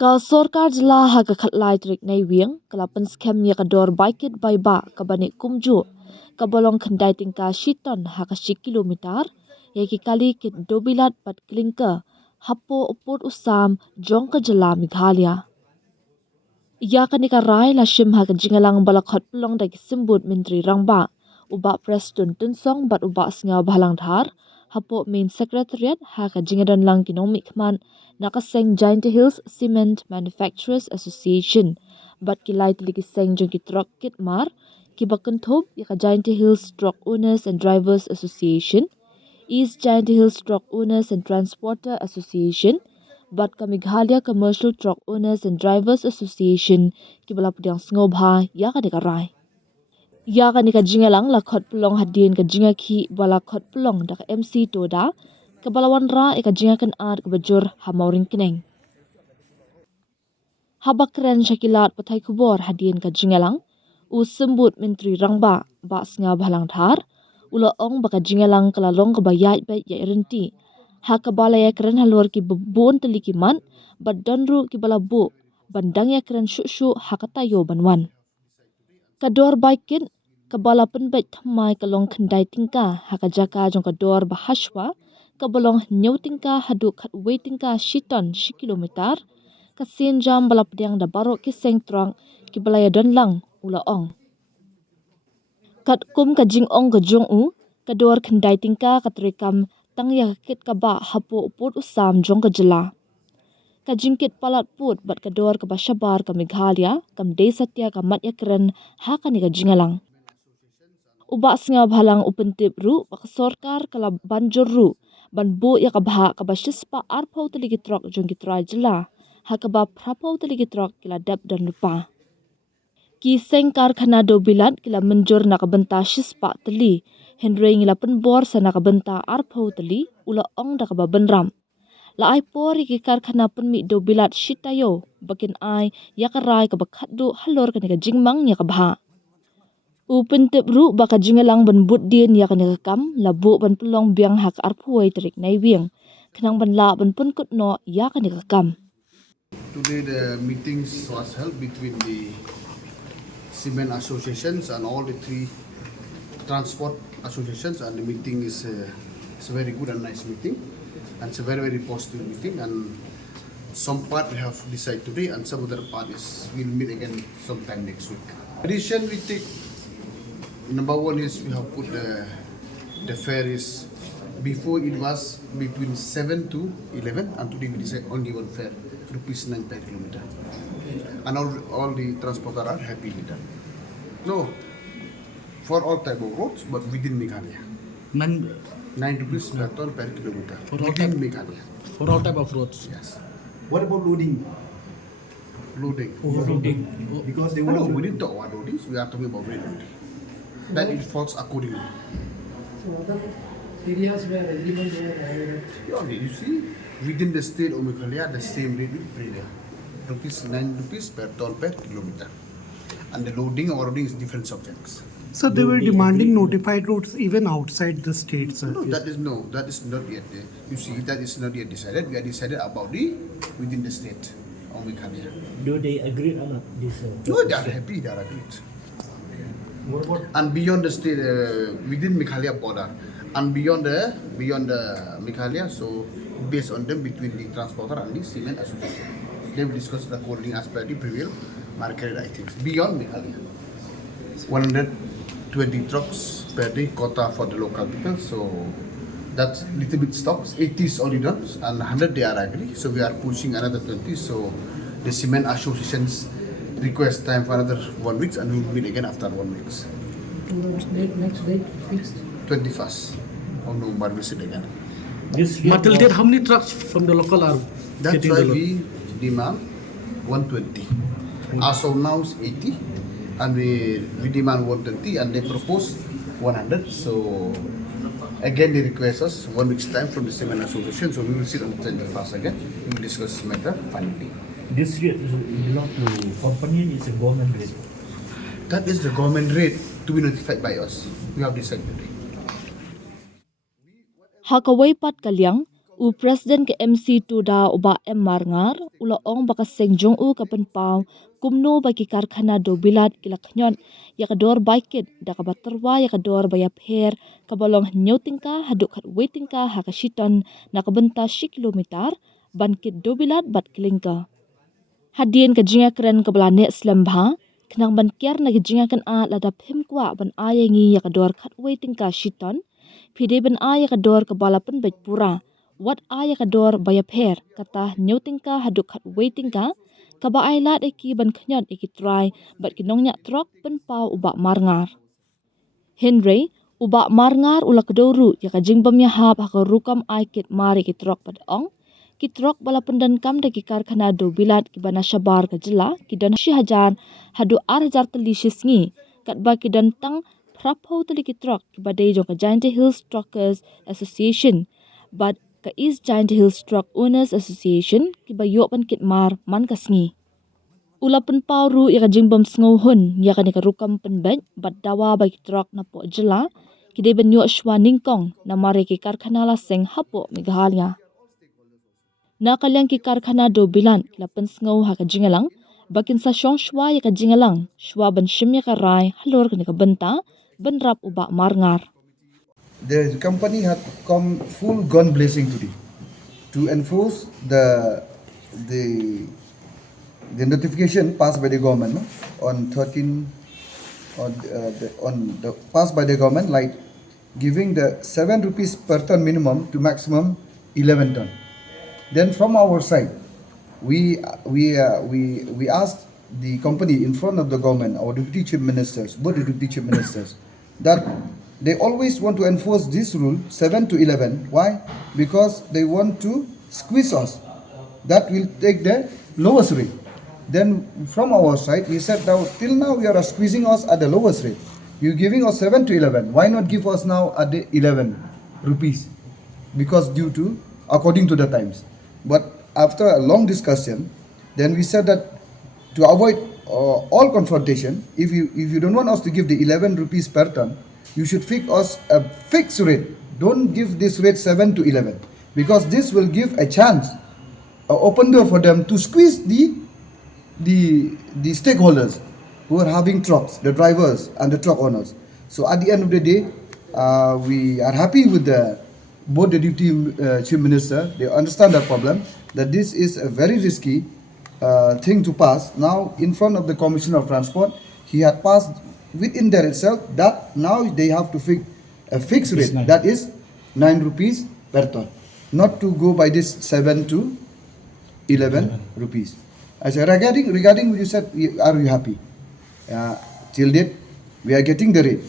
Ka Sorkar jela ha ka khatlai trik nei wieng kalapan scam ya ka dor bikit bai ba ka bani kumju ka bolong khandai tingka shiton ha ka 10 kilometer ya ki kali kit dewbilat pat clinker hapo uput usam jong ka jela Meghalaya. Ya ka ni ka rai la shim ha ka jingalang bala khot plong da ki simbut menteri rangba uba preston tunsong bat uba snga bhalang dhar hapo main secretariat ha ka jingadan lang kinong mikman nakaseng Giant Hills Cement Manufacturers Association bat kilai tiliki seng jong ki truck kit mar ki bakun thop ya ka Giant Hills Truck Owners and Drivers Association, East Giant Hills Truck Owners and Transporter Association bat ka Meghalaya Commercial Truck Owners and Drivers Association ki bala pudang sngoba ya ka rai. Ya ka ni ka jingalang la khot pulong hadin ka jinga khi bala khot pulong da ka MC toda ka balawan ra e ka jinga kan art ka bajur ha mauring kineng. Habakren shakilat pathai kubor hadin ka jingalang u sembut menteri rangba ba snga bhalang thar ula ong baka jingalang kala long ka bayat ba ya renti ha ka bala ya kren halor ki bubun teliki man bat donru ki bala bu bandang ya kren shu ha ka tayo banwan. Kador baikin kabala penbet thamai kalong khandai tingka haka jaka jong kador bahaswa kabolong nyau tingka hadu khat wei tingka shiton 10 kilometer kasin jam bala pediang da baro ki seng trong ki balaya don lang ula ong kat kum ka jing ong ka jong u kador khandai tingka katrekam tangya kit ka ba hapo uput usam jong ka jela ka jingkit palat put bat kador ka bashabar ka Meghalaya kam de satya ka mat yakren ha ka ni ka jingalang uba singa bhalang upentip ru pak Sorkar kala banjur ru ban bo ya ka bha ka bashispa arpau teligi trok jong kitra jela ha ka ba prapau teligi trok kila dab dan lupa ki seng karkhana dewbilat kila menjur na ka benta shispa teli henry ngila penbor sana ka benta arpau teli ula ong da ka ba benram la ai pori ki karkhana penmi dewbilat shitayo bakin ai ya ka rai ka bakhat du halor ka ni ka jingmang ya ka bha Upin tip ru baka jingalang ban but din ya kan kam labu ban pelong biang hak arpuai terik nai wieng kenang ban la ban pun kut no ya kan kam. Today the meetings was held between the cement associations and all the three transport associations, and the meeting is it's a very good and nice meeting, and it's a very positive meeting, and some part we have decided today and some other part is we'll meet again sometime next week. Addition we take. Number one is we have put the fare is before it was between 7 to 11 and today we decide only one fare rupees 9 per kilometer and all the transporters are happy with that. No, for all type of roads but within Meghalaya 9 rupees per ton per kilometer for all within type, Meghalaya. For all type of roads. Yes. What about loading? Loading. Overloading. Because they No, want we didn't talk about loading, we are talking about rate only. Then it falls accordingly. So other areas where agreement were higher. Yeah, you see, within the state of Meghalaya, the same rate will prevail. Rupees 9 rupees per ton per kilometer. And the loading or loading is different subjects. So they were demanding notified routes even outside the state, sir. No, that is not yet. You see, that is not yet decided. We are decided about the within the state of Meghalaya. Do they agree or not? This No, they are happy. They are agreed. what about And beyond the state, within Meghalaya border, and beyond the Meghalaya, so based on them between the transporter and the cement association, they will discuss the according as per the previous market items beyond Meghalaya. 120 trucks per day quota for the local people, so that's little bit stops. 80 is already done, and 100 they are agree. So we are pushing another 20. So the cement associations request time for another 1 week, and we will meet again after 1 week. Next date fixed. 21st of November we sit again. this year But till was- date, how many trucks from the local are That's getting why the load? we demand 120. As of now it's 80, and we demand 120, and they propose 100. So again they request us 1 week's time from the cement association. So we will sit on the 21st again. We will discuss this matter finally. This rate belong to company and it's a government rate. That is the government rate to be notified by us. We have decided today. Hakaway pat kalyang U Presiden ke MC Tuda uba M Marngar ula ong baka sengjong u kapan pau kumno bagi karkhana dewbilat kila knyon ya kador baikit da kabaterwa ya kador baya pher kabalong nyotingka haduk kat waitingka hakashiton na kabenta shi kilometer bankit dewbilat bat clinker. Hadien kajinga keren kabala ne slembha knang ban kiar na kajinga kan a lada phim kwa ban ayangi ya kador kat waitingka shiton pide ban aya kador kabala pen baik pura wat aya kador baya pher kata nyotingka haduk kat waitingka kaba ai lat eki ban khnyan eki try bat kinong nya trok pen pau uba marngar Henry uba marngar ula kedoru ya kajing bam ya hab hakarukam ai kit mari ki trok pad ong ki trok bala pendan kam de ki karkhana dewbilat ki bana shabar ka jila ki dan shi hajar hadu ar hajar telishis ngi kat ba ki dan tang prapho tali ki trok ki badai jong ka Giant Hills Truckers Association but ka East Giant Hills Truck Owners Association ki ba yok pan kit mar man kasngi ula pen pauru ya kajing bam sngo hun ya kan ka rukam pen bank bat dawa ba ki trok na po jila ki de ban yok shwa ningkong na mare ki karkhana la seng hapo Meghalaya na kalyang ki karkhana dewbilat la pen sngo ha kajingalang bakin sa shong shwa ya kajingalang shwa ban shim ya karai halor ka benta ban rap uba marngar The company had come full gun blazing today to enforce the the notification passed by the government, no? On 13 on the passed by the government, like giving the 7 rupees per ton minimum to maximum 11 ton. Then from our side, we asked the company in front of the government, our deputy chief ministers, both the deputy chief ministers, that they always want to enforce this rule 7 to 11. Why? Because they want to squeeze us. That will take the lowest rate. Then from our side, we said now till now you are squeezing us at the lowest rate. You giving us 7 to 11. Why not give us now at the 11 rupees? Because due to according to the times. But after a long discussion, then we said that to avoid all confrontation, if you don't want us to give the 11 rupees per ton, you should fix us a fixed rate. Don't give this rate 7 to 11, because this will give a chance, an open door for them to squeeze the stakeholders who are having trucks, the drivers and the truck owners. So at the end of the day, we are happy with both the deputy chief minister. They understand that problem, that this is a very risky thing to pass. Now in front of the Commissioner of Transport, he had passed within there itself that now they have to fix a fixed rate, that is 9 rupees per ton, not to go by this 7 to 11 rupees. I said, regarding what you said, are you happy? Till date, we are getting the rate,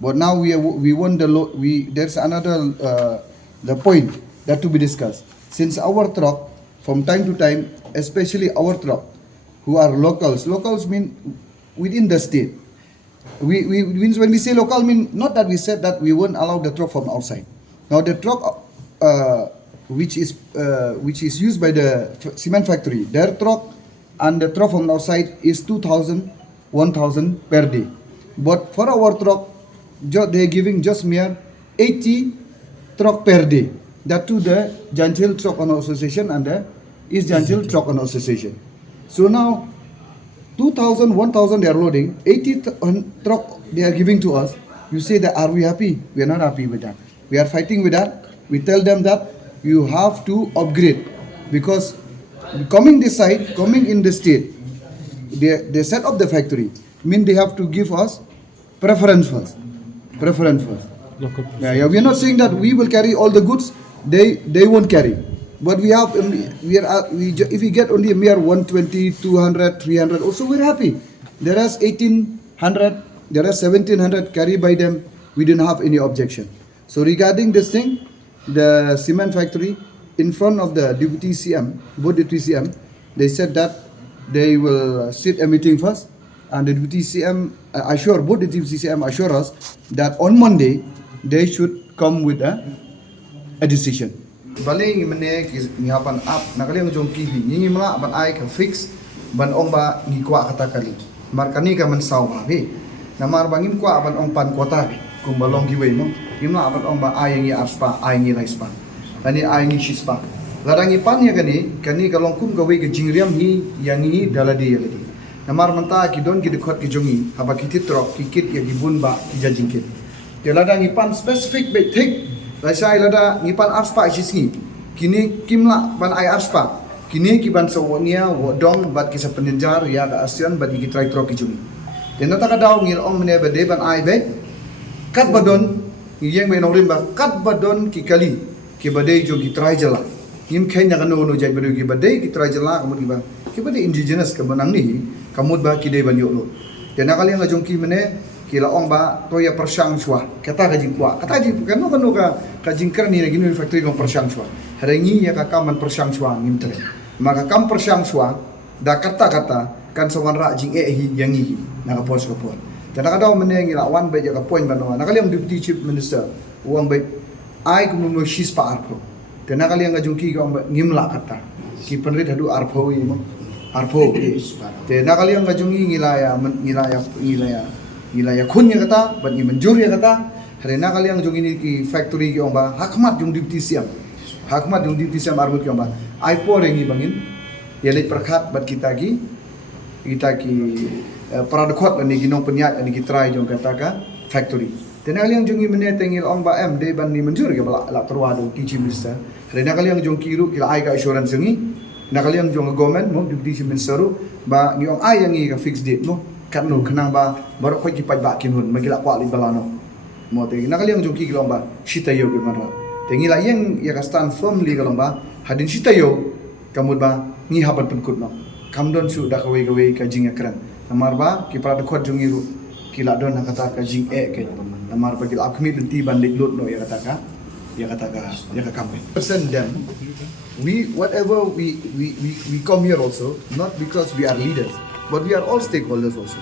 but now we want there's another the point that to be discussed. Since our truck, from time to time, especially our truck, who are locals mean within the state. We when we say local, mean not that we said that we won't allow the truck from outside. Now the truck which is used by the cement factory, their truck and the truck from outside is 2,000, 1,000 per day. But for our truck, they are giving just mere 80 truck per day. That to the Giant Hill Truck Owner Association and the East Giant Hill Truck Owner Association. So now 2,000, 1,000 they are loading, 80 truck they are giving to us. You say that, are we happy? We are not happy with that. We are fighting with that. We tell them that you have to upgrade, because coming this side, coming in the state, they set up the factory, mean they have to give us preference first. Yeah, we are not saying that we will carry all the goods, they won't carry. But if we get only a mere 120, 200, 300, also we're happy. There is 1,800, there is 1,700 carried by them. We didn't have any objection. So regarding this thing, the cement factory, in front of the deputy CM, both deputy CM, they said that they will sit a meeting first, and the deputy CM both the deputy CM assure us that on Monday they should come with a decision. Baling menek is nihapan up nakaling jong kibi ngi mga ban ay ka fix ban ong ba ngi kwa kata kali markani ka man saw he na mar bangim kwa ban ong pan kota kung balong giway mo imna ban ong ba ay ngi aspa ay ngi rice pa ani ai ni shispa ladang ipan ya kani kalong kum gawe ke jingriam hi yang hi daladi ya lagi namar manta ki don ki dekhot ki jongi haba ki titrok ki kit ya gibun ba ki jajingkit ya ladang ipan specific be thik la sai lada ngipan arspa isisngi kini kimla ban ai arspa kini ki ban sawonia wodong bat ki sapenjar ya ka asian bat ki trai trok ki jongi tena ta ka daw ngil ong mene be ban ai be kat badon yang me nongrim ba kat badon ki kali ki badai jo ki trai jala Yim kaya kan no jai badu ki badai ki try jala kamu ki badai indigenous ka banang ni kamu ba ki dai ban yo lo tena kali nga jong ki mene ki la ong ba to ya persang shwa kata ka jing kwa kata jing kan no ka jingkar ni lagi ni factory kong persang shwa harangi ya ka kaman persang shwa ngim tre maka kam persang shwa da kata kan sawan ra jing hi yang hi na ka pos ko pon tena ka daw mene ngi la wan ba ja ka point ban na kali ang deputy chief minister uang ba ai kumu no shis pa arpo tena kali yang ngajungki ka ngimla kata ki penrit hadu arpo mo arpo tena kali yang ngajungi ngilaya kun ya kata ban ngi menjur ya kata harena kali yang jung ini ki factory ki omba hakmat jung deputy siam arbut ki omba ai po rengi bangin yelit perkhat bat kita ki paradokot ani ginong penyat ani ki try jong kata ka factory tena kali yang jungi mene tengil ong ba em de ban ni menjur ke bala la terwado teaching minister rena kali yang jong kiru kila ai ka assurance ngi na kali yang jong government mo deputy minister ba ngi ong ai yang ngi ka fixed date mo kan no kenang ba baru khoi ki pai ba kin hun magila kwa li balano mo te na kali yang jong ki kilong ba shita yo ke manra tengila yang ya ka stand firmly kalong ba hadin shita yo kamud ba ngi haban penkut no kamdon su da kawe ka jinga kran namar ba ki para khot jong iru kila don kata ka jing ke namar bagi akmi denti bandik lot no ya kata ka kampe person them whatever we come here also not because we are leaders but we are all stakeholders also.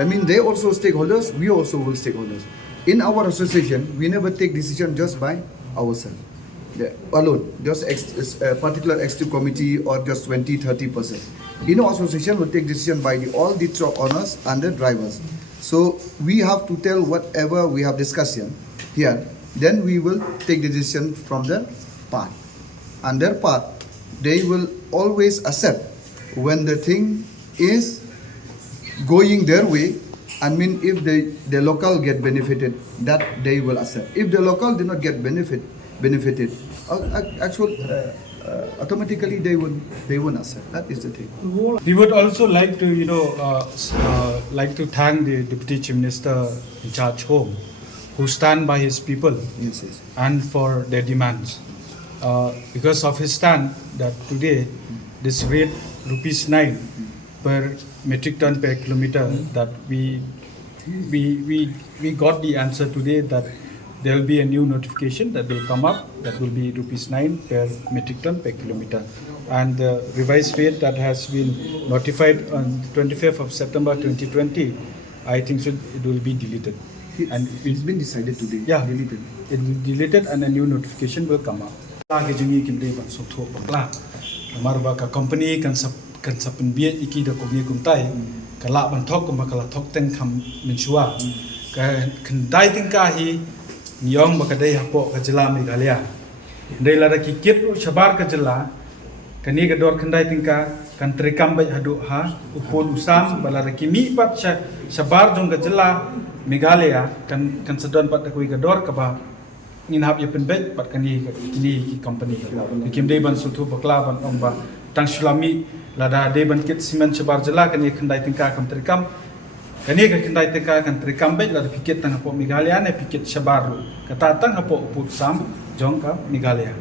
I mean they also stakeholders, we also will stakeholders. In our association we never take decision just by ourselves alone, just a particular executive committee or just 20-30%. In our association we take decision by all the truck owners and the drivers. So we have to tell whatever we have discussed here. Then we will take the decision from their part. And their part, they will always accept when the thing is going their way. I mean, if the local get benefited, that they will accept. If the local did not get benefited, automatically they won't accept. That is the thing. We would also like to, like to thank the Deputy Chief Minister in charge home, who stand by his people Yes. and for their demands. Because of his stand that today this rate ₹9 per metric ton per kilometer that we got the answer today that there will be a new notification that will come up that will be ₹9 per metric ton per kilometer, and the revised rate that has been notified on 25th of September 2020, I think it will be deleted. And It's been decided today. yeah, Deleted. it will be deleted and a new notification will come up. Lagi jungi kimde ban sotho bakla. Marba ka company kan sapen biet iki da kogi kumtai. Kala ban thok kuma kala thok teng kham minchua. Ka kendai tingka hi nyong bakadai hapo ka jela Meghalaya. Ndai la da ki kit shabar ka jela. Kani ga dor kendai tingka kan trikam bai hadu ha upon usam balara kimi pat shabar jong ka jela Meghalaya kan sedon pat kui ka dor ka ba nginhap ya penbet pat kani ki company kim dei ban sutu bakla ban omba tang sulami lada dei ban kit simen shabar jela kani kendai tingka kam trikam kani ka kendai tingka kan trikam bet lada pikit tang hapo Meghalaya ne pikit shabar kata tang hapo uput sam jong ka Meghalaya.